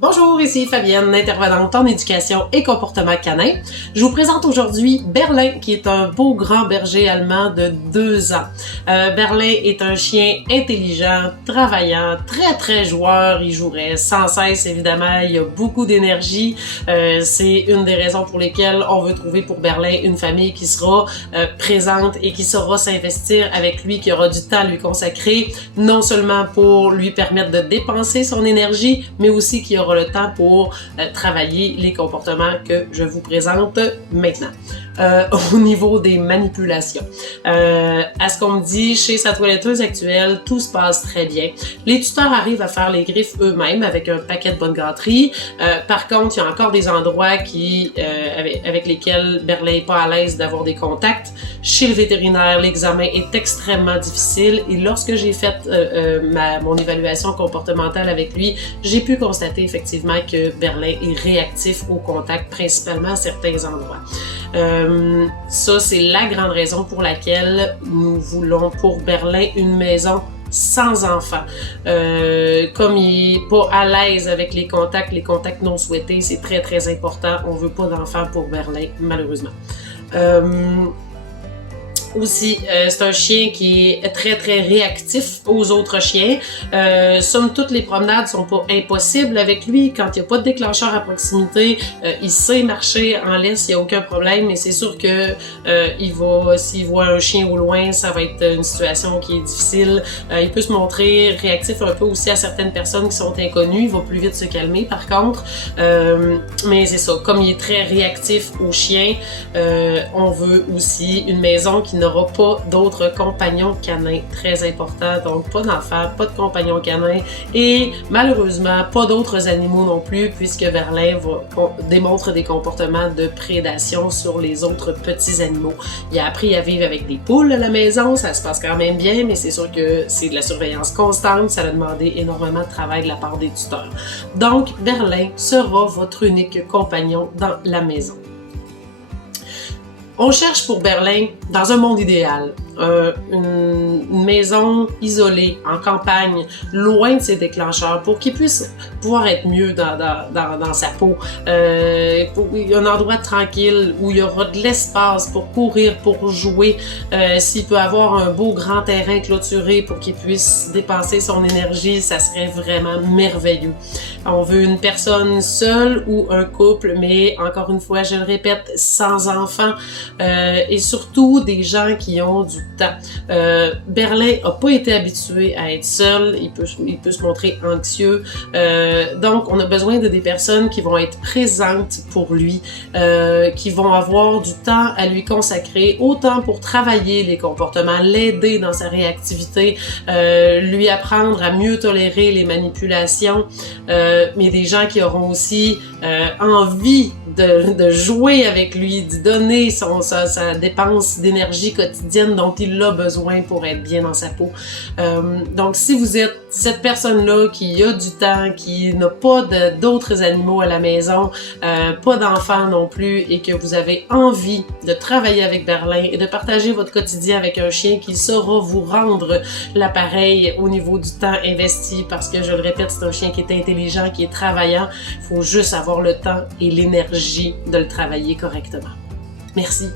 Bonjour, ici Fabienne, intervenante en éducation et comportement canin. Je vous présente aujourd'hui Berlin, qui est un beau grand berger allemand de 2 ans. Berlin est un chien intelligent, travaillant, très joueur. Il jouerait sans cesse, évidemment. Il a beaucoup d'énergie. C'est une des raisons pour lesquelles on veut trouver pour Berlin une famille qui sera présente et qui saura s'investir avec lui, qui aura du temps à lui consacrer, non seulement pour lui permettre de dépenser son énergie, mais aussi qui aura le temps pour travailler les comportements que je vous présente maintenant. Au niveau des manipulations. À ce qu'on me dit, chez sa toiletteuse actuelle, tout se passe très bien. Les tuteurs arrivent à faire les griffes eux-mêmes avec un paquet de bonne gâterie. Par contre, il y a encore des endroits avec lesquels Berlin n'est pas à l'aise d'avoir des contacts. Chez le vétérinaire, l'examen est extrêmement difficile et lorsque j'ai fait mon évaluation comportementale avec lui, j'ai pu constater effectivement que Berlin est réactif au contact, principalement à certains endroits. Ça, c'est la grande raison pour laquelle nous voulons pour Berlin une maison sans enfants. Comme il n'est pas à l'aise avec les contacts non souhaités, c'est très important. On veut pas d'enfants pour Berlin, malheureusement. Aussi, c'est un chien qui est très réactif aux autres chiens. Somme toute, les promenades sont pas impossibles avec lui. Quand il n'y a pas de déclencheur à proximité, il sait marcher en laisse, il n'y a aucun problème, mais c'est sûr que s'il voit un chien au loin, ça va être une situation qui est difficile. Il peut se montrer réactif un peu aussi à certaines personnes qui sont inconnues. Il va plus vite se calmer, par contre. Mais c'est ça, comme il est très réactif aux chiens, on veut aussi une maison qui n'aura pas d'autres compagnons canins, très important, donc pas d'enfants, pas de compagnons canins et malheureusement pas d'autres animaux non plus puisque Berlin démontre des comportements de prédation sur les autres petits animaux. Il a appris à vivre avec des poules à la maison, ça se passe quand même bien, mais c'est sûr que c'est de la surveillance constante, ça a demandé énormément de travail de la part des tuteurs. Donc Berlin sera votre unique compagnon dans la maison. On cherche pour Berlin dans un monde idéal, une maison isolée, en campagne, loin de ses déclencheurs, pour qu'il puisse pouvoir être mieux dans sa peau. Il y a un endroit tranquille où il y aura de l'espace pour courir, pour jouer. S'il peut avoir un beau grand terrain clôturé pour qu'il puisse dépenser son énergie, ça serait vraiment merveilleux. On veut une personne seule ou un couple, mais encore une fois, je le répète, sans enfants. Et surtout des gens qui ont du temps. Berlin n'a pas été habitué à être seul, il peut se montrer anxieux, donc on a besoin de des personnes qui vont être présentes pour lui, qui vont avoir du temps à lui consacrer, autant pour travailler les comportements, l'aider dans sa réactivité, lui apprendre à mieux tolérer les manipulations, mais des gens qui auront aussi envie de jouer avec lui, de donner sa dépense d'énergie quotidienne dont il a besoin pour être bien dans sa peau. Donc, si vous êtes cette personne-là qui a du temps, qui n'a pas d'autres animaux à la maison, pas d'enfants non plus, et que vous avez envie de travailler avec Berlin et de partager votre quotidien avec un chien qui saura vous rendre l'appareil au niveau du temps investi, parce que, je le répète, c'est un chien qui est intelligent, qui est travaillant. Il faut juste avoir le temps et l'énergie de le travailler correctement. Merci.